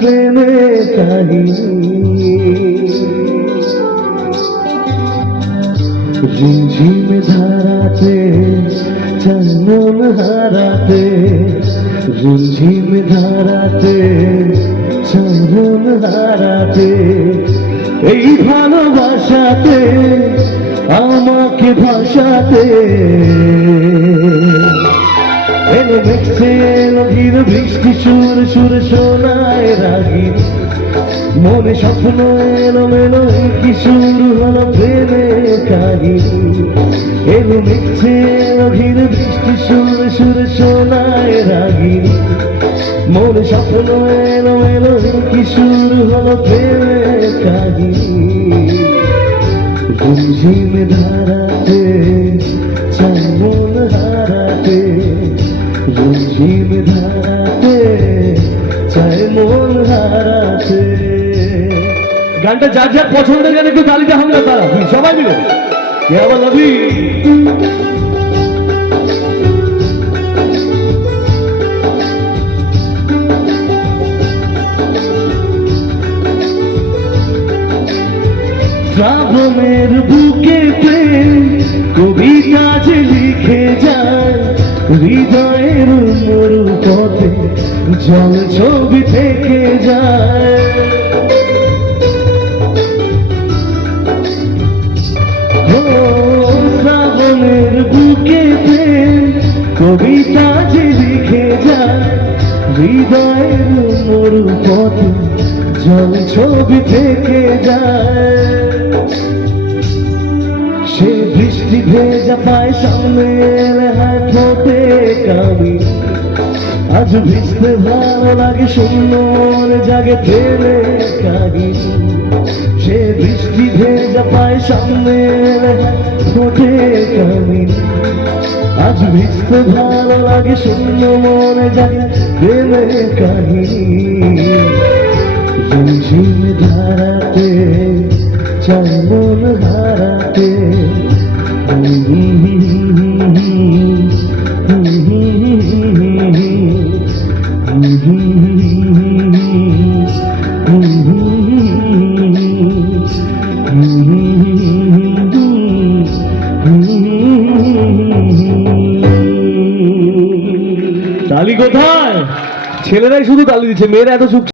প্রেমের কাহিনী ঝিমঝিম ধারাতে চন্দন হারাতে ঝিমঝিম ধারাতে চন্দন হারাতে এই ভালোবাসাতে আমাকে ভাসাতে এলো দেখছে এলো ধীর বৃষ্টি সুর সুর শোনায় রাগি মনে স্বপ্ন এলো মেলো কি শুরু হলো প্রেমের কাহিনী এলো দেখছে এলো ধীর বৃষ্টি সুর সুর শোনায় রাগি মনে স্বপ্ন এলো মেলো কি শুরু হলো প্রেমের কাহিনী ঝিমঝিম ধারাতে চাই মন হারাতে ঝিমঝিম ধারাতে চাই মন হারাতে। গানটা যার যার পছন্দের গান একটু তালিকা হবে না তারা সবাই মিলে আবার লাভি শ্রাবণের বুকে প্রেম কবিতা যে লিখে যায় হৃদয়ের মরু পথে জল ছবি থেকে যায় শ্রাবণের বুকে প্রেম কবিতা যে লিখে যায় হৃদয়ের মরু পথে জল ছবি থেকে যায় সে বৃষ্টি ভেজা পায় সামনে এলে হায় ঠোঁটে কামি আজ ভিজতে ভালো লাগে শূন্য মনে জাগে প্রেমে কাহিনী সে বৃষ্টি ভেজা পায় সামনে এলে ঠোঁটে কামি আজ ভিজতে ভালো লাগে শূন্য মনে জাগে প্রেমে কাহিনী ঝিমঝিম ধারাতে চাই মন হারাতে তালি কোথায়? ছেলেরাই শুধু তালি দিচ্ছে, মেয়েরা এত চুপ।